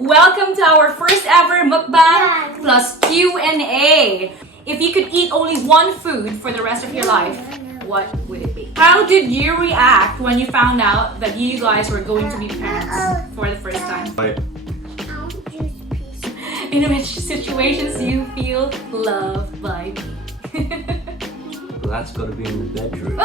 Welcome to our first ever mukbang plus Q&A. If you could eat only one food for the rest of your life, what would it be? How did you react when you found out that you guys were going to be parents for the first time? In which situations do you feel loved by me? Well, that's got to be in the bedroom.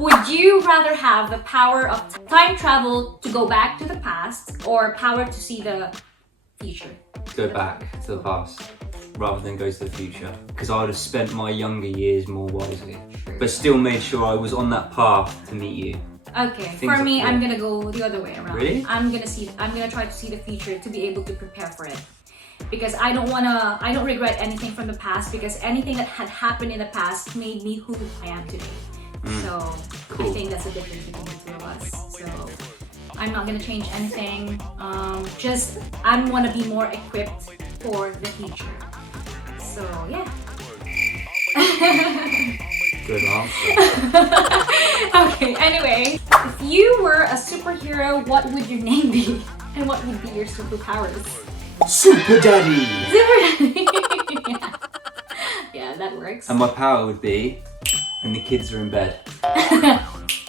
Would you rather have the power of time travel to go back to the past or power to see the future? Go back to the past rather than go to the future, because I would have spent my younger years more wisely, but still made sure I was on that path to meet you. Okay, for me, I'm gonna go the other way around. Really? I'm gonna try to see the future to be able to prepare for it. Because I don't regret anything from the past, because anything that had happened in the past made me who I am today. So Cool. I think that's the difference between the two of us. So I'm not gonna change anything. Just I wanna be more equipped for the future. So yeah. Good answer. Okay, anyway, if you were a superhero, what would your name be? And what would be your superpowers? Super Daddy! Super yeah. Yeah, that works. And my power would be when the kids are in bed.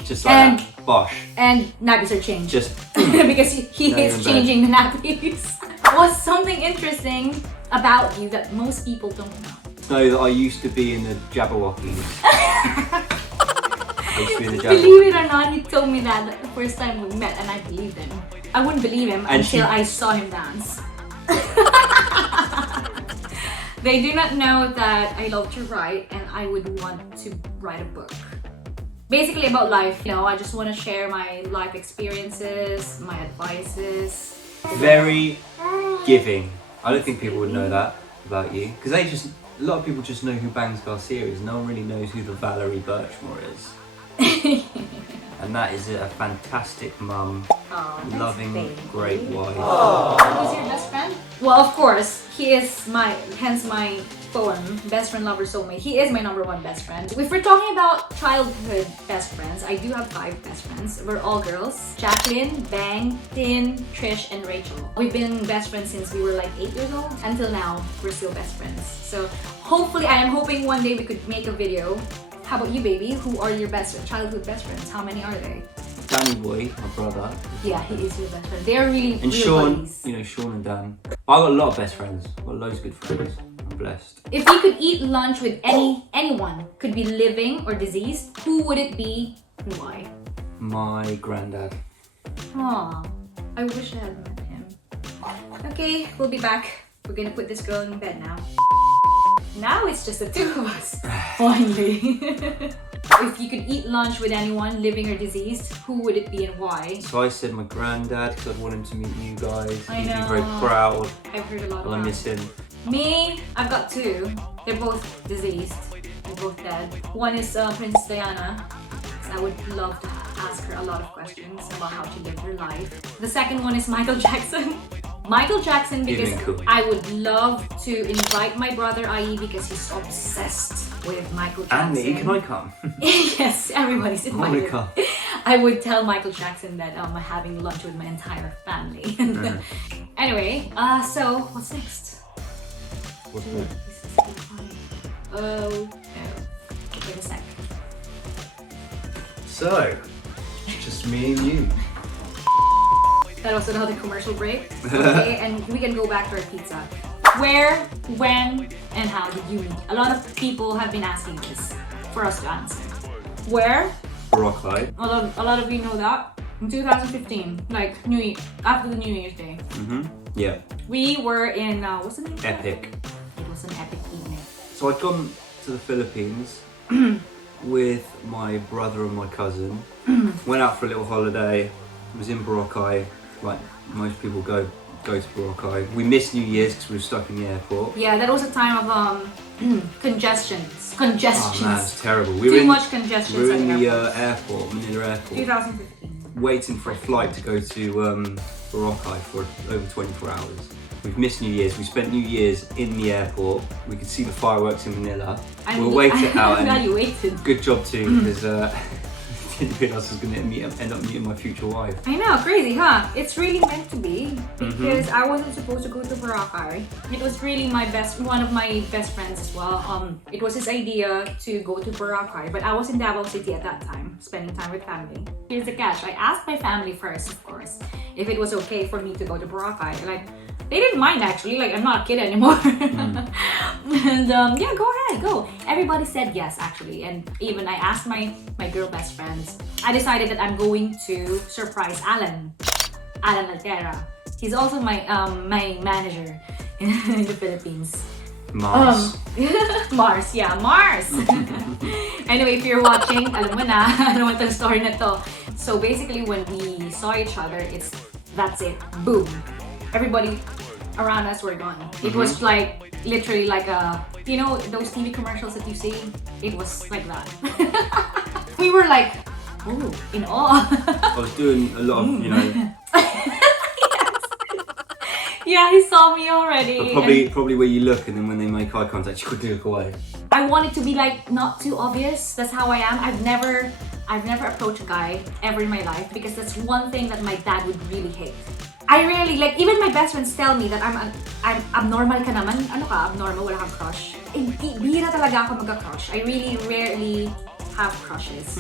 Just like that. Bosh. And nappies are changed. Just because he Now you're is in changing the nappies. What's something interesting about you that most people don't know? know that I used to be in the Jabberwockies. I used to be in the Believe it or not, he told me that the first time we met, and I believed him. I wouldn't believe him until I saw him dance. They do not know that I love to write, and I would want to write a book. Basically about life, you know, I just want to share my life experiences, my advices. Very giving. I don't think people would know that about you, because a lot of people just know who Bangs Garcia is. No one really knows who the Valerie Birchmore is. And that is a fantastic mum, loving, great wife. Who's your best friend? Well, of course, he is hence my poem, Best Friend, Lover, Soulmate. He is my #1 best friend. If we're talking about childhood best friends, I do have 5 best friends. We're all girls. Jacqueline, Bang, Tin, Trish, and Rachel. We've been best friends since we were like 8 years old. Until now, we're still best friends. So hopefully, I am hoping one day we could make a video. How about you, baby? Who are your childhood best friends? How many are they? Danny Boy, my brother. Yeah, he is your best friend. They're really And real Sean, buddies. you know, Sean and Dan. I got a lot of best friends. I got loads of good friends. I'm blessed. If you could eat lunch with anyone, could be living or deceased, who would it be and why? My granddad. Aw, I wish I had met him. Okay, we'll be back. We're gonna put this girl in bed now. Now it's just the 2 of us. Finally. If you could eat lunch with anyone, living or deceased, who would it be and why? So I said my granddad, because I'd want him to meet you guys. I He'd know. be very proud. I've heard a lot I about miss him. Me, I've got 2. They're both deceased. They're both dead. One is Princess Diana. I would love to ask her a lot of questions about how she lived her life. The second one is Michael Jackson. Michael Jackson, because Cool. I would love to invite my brother IE because he's obsessed with Michael Jackson. And me, can I come? Yes, everybody's I want to invited. come. I would tell Michael Jackson that I'm having lunch with my entire family. Anyway, so what's next? What's that? This is so funny. Oh no. Wait a sec. So, just me and you. That was another commercial break. Okay, and we can go back to our pizza. Where, when, and how did you meet? A lot of people have been asking this for us to answer. Where? Morocco. A lot of you know that. In 2015, like after the New Year's Day. Yeah. We were in, what's the name of that? Epic. It was an epic evening. So I'd gone to the Philippines with my brother and my cousin. Went out for a little holiday. Was in Boracay, like most people go to Boracay. We missed New Year's because we were stuck in the airport. Yeah, that was a time of congestions. Oh man, it's terrible. Too much congestion. We were in the airport, Manila Airport, 2015. waiting for a flight to go to Boracay for over 24 hours. We've missed New Year's. We spent New Year's in the airport. We could see the fireworks in Manila. I'm We'll wait it out. I'm And glad you waited. good job too, because I didn't realise I was going to end up meeting my future wife. I know, crazy, huh? It's really meant to be because I wasn't supposed to go to Boracay. It was really one of my best friends as well. It was his idea to go to Boracay, but I was in Davao City at that time, spending time with family. Here's the catch. I asked my family first, of course, if it was okay for me to go to Boracay. Like, they didn't mind actually. Like, I'm not a kid anymore. And yeah, go ahead, go. Everybody said yes actually, and even I asked my girl best friends. I decided that I'm going to surprise Alan Altera. He's also my manager in the Philippines. Mars. Mars, yeah, Mars. Anyway, if you're watching, alam mo na, ano mo itong story na to. So basically, when we saw each other, that's it. Boom. Everybody around us were gone. It was like, literally like you know those TV commercials that you see? It was like that. We were like, oh, in awe. I was doing a lot of, you know... Yeah, he saw me already. But probably where you look, and then when they make eye contact, you quickly look away. I wanted to be like not too obvious. That's how I am. I've never approached a guy ever in my life because that's one thing that my dad would really hate. I rarely, like, even my best friends tell me that I'm abnormal ka naman. Ano ka? Abnormal, wala kang crush. Bihira talaga ako magka-crush. I really rarely have crushes.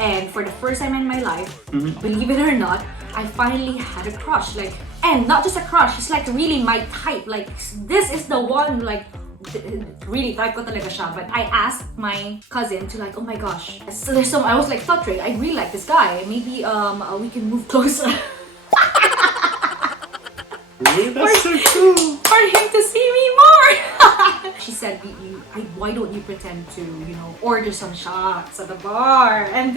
And for the first time in my life, believe it or not, I finally had a crush. Like, and not just a crush, it's like really my type. Like, this is the one, like, really type ko talaga siya. But I asked my cousin to, like, oh my gosh, I was like stuttering. I really like this guy. Maybe we can move closer. That's so cool. For him to see me more. She said, why don't you pretend to, you know, order some shots at the bar? And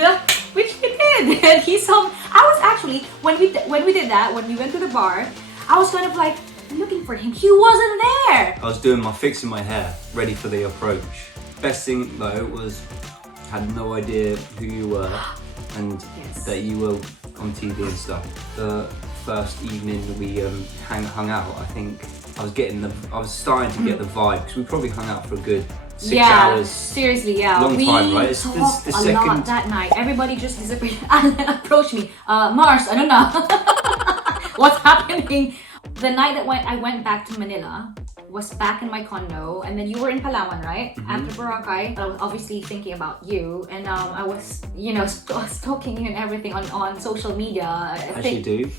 which we did. And he saw. I was actually, when we did that, when we went to the bar, I was kind of like looking for him. He wasn't there. I was fixing my hair, ready for the approach. Best thing though was, had no idea who you were, and that you were on TV and stuff. The first evening that we hung out, I think I was starting to get the vibe, because we probably hung out for a good 6 hours. Seriously, yeah. Long time, right? It's the lot that night. Everybody just disappeared and approached me. Mars, I don't know. What's happening? The night that I went back to Manila, was back in my condo, and then you were in Palawan, right? After Boracay, I was obviously thinking about you, and I was, you know, stalking you and everything on social media. As you do.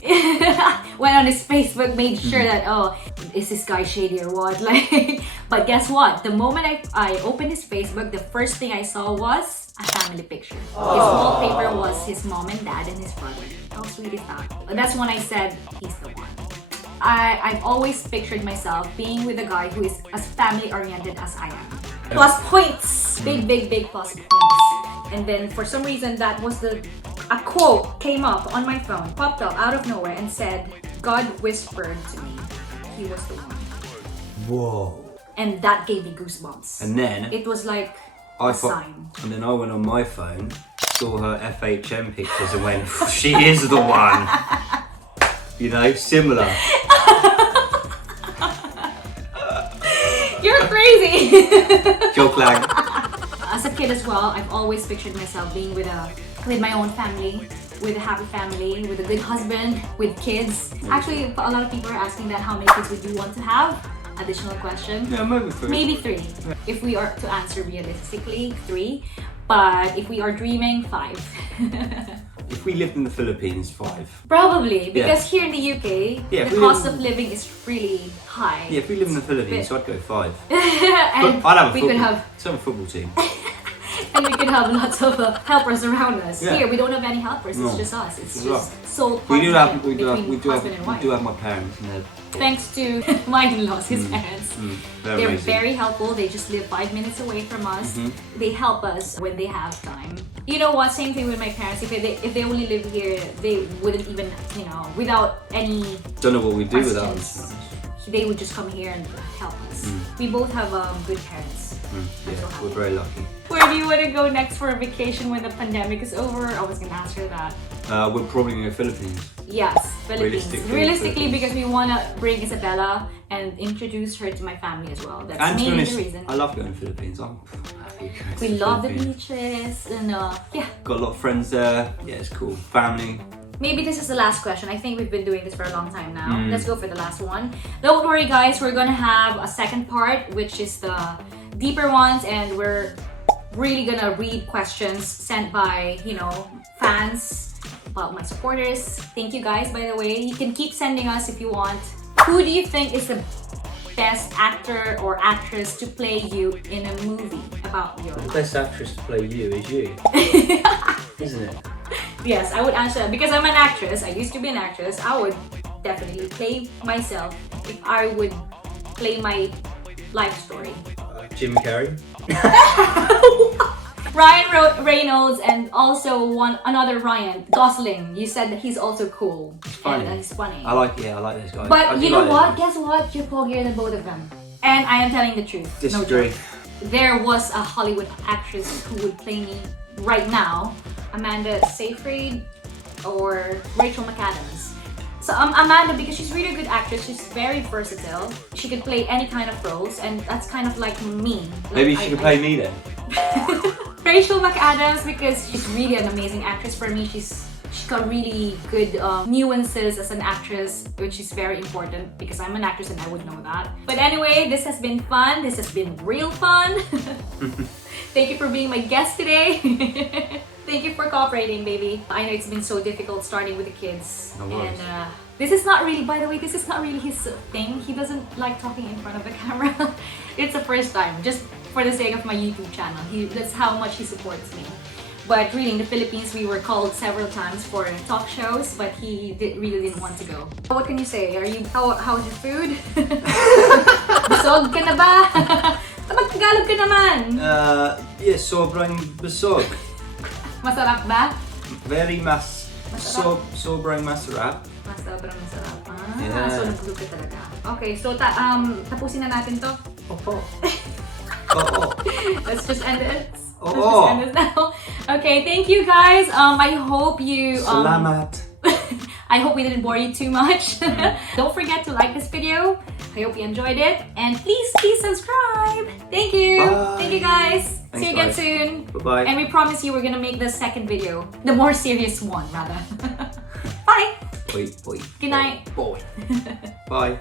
Went on his Facebook, made sure that, oh, is this guy shady or what? Like, but guess what? The moment I opened his Facebook, the first thing I saw was a family picture. His wallpaper was his mom and dad and his brother. How sweet is that? That's when I said, he's the one. I've always pictured myself being with a guy who is as family-oriented as I am. Plus points! Big plus points. And then for some reason, that was a quote came up on my phone, popped up out of nowhere and said, God whispered to me, he was the one. Whoa. And that gave me goosebumps. And then it was like a sign. And then I went on my phone, saw her FHM pictures and went, she is the one. You know, similar. You're crazy! Joke lang. As a kid as well, I've always pictured myself being with my own family, with a happy family, with a good husband, with kids. Actually, a lot of people are asking that, how many kids would you want to have? Additional question. Yeah, maybe 3. Maybe 3. Yeah. If we are to answer realistically, 3. But if we are dreaming, 5. If we lived in the Philippines, 5. Probably, because here in the UK, the cost of living is really high. Yeah, if we live in the Philippines, I'd go 5. And I'd have a football team. And we could have lots of helpers around us. Yeah. Here, we don't have any helpers. It's just us. It's just so partnership between husband and wife. We do have my parents, and thanks to my in-laws, his parents. They're amazing. Very helpful. They just live 5 minutes away from us. They help us when they have time. You know what? Same thing with my parents. If they only live here, they wouldn't even, you know, without any. Don't know what we'd do without us. They would just come here and help us. We both have good parents. Yeah, we're very lucky. Where do you want to go next for a vacation when the pandemic is over? I was gonna ask her that. We're probably going to go Philippines. Yes, Philippines. Realistically, Philippines. because we want to bring Isabella and introduce her to my family as well. That's And to be mainly honest, the reason. I love going to the Philippines. I'm happy going to We the love the Philippines. beaches and yeah. Got a lot of friends there. Yeah, it's cool. Family. Maybe this is the last question. I think we've been doing this for a long time now. Let's go for the last one. Don't worry guys, we're gonna have a second part, which is the deeper ones, and we're really gonna read questions sent by, you know, fans, about my supporters. Thank you guys, by the way. You can keep sending us if you want. Who do you think is the best actor or actress to play you in a movie about your The life? best actress to play you is you. Isn't it? Yes, I would answer that because I'm an actress. I used to be an actress. I would definitely play myself if I would play my life story. Jim Carrey. Ryan Reynolds and also another Ryan Gosling. You said that he's also cool. Funny. And he's funny. I like those guys. I But do you know like what? them. Guess what? You're foggier than both of them. And I am telling the truth. No Disagree. joke. There was a Hollywood actress who would play me right now. Amanda Seyfried or Rachel McAdams. So Amanda, because she's really a good actress, she's very versatile. She could play any kind of roles, and that's kind of like me. Maybe Like, she could play me then. Rachel McAdams, because she's really an amazing actress. For me, she's got really good nuances as an actress, which is very important because I'm an actress and I would know that. But anyway, this has been fun. This has been real fun. Thank you for being my guest today. Thank you for cooperating, baby. I know it's been so difficult starting with the kids. No worries. And this is not really, by the way, this is not really his thing. He doesn't like talking in front of the camera. It's the first time, just for the sake of my YouTube channel. That's how much he supports me. But really, in the Philippines, we were called several times for talk shows, but he really didn't want to go. What can you say? How's your food? Busog ka na ba? Mag-Tagalog ka naman! Yeah, sobrang busog. Masarap ba? Very Masarap. sobrang masarap. Sobrang masarap. Yeah. So nag-group ka talaga. Okay, so tapusin na natin to. Opo. Oo. Let's just end it. Let's Oo. just end it now. Okay, thank you guys. I hope you... Salamat. I hope we didn't bore you too much. Don't forget to like this video. I hope you enjoyed it. And please subscribe. Thank you. Bye. Thank you guys. Thanks, See you again guys. soon. Bye-bye. And we promise you we're gonna make the second video. The more serious one, rather. Bye. Boy. Good night. Boy. Bye.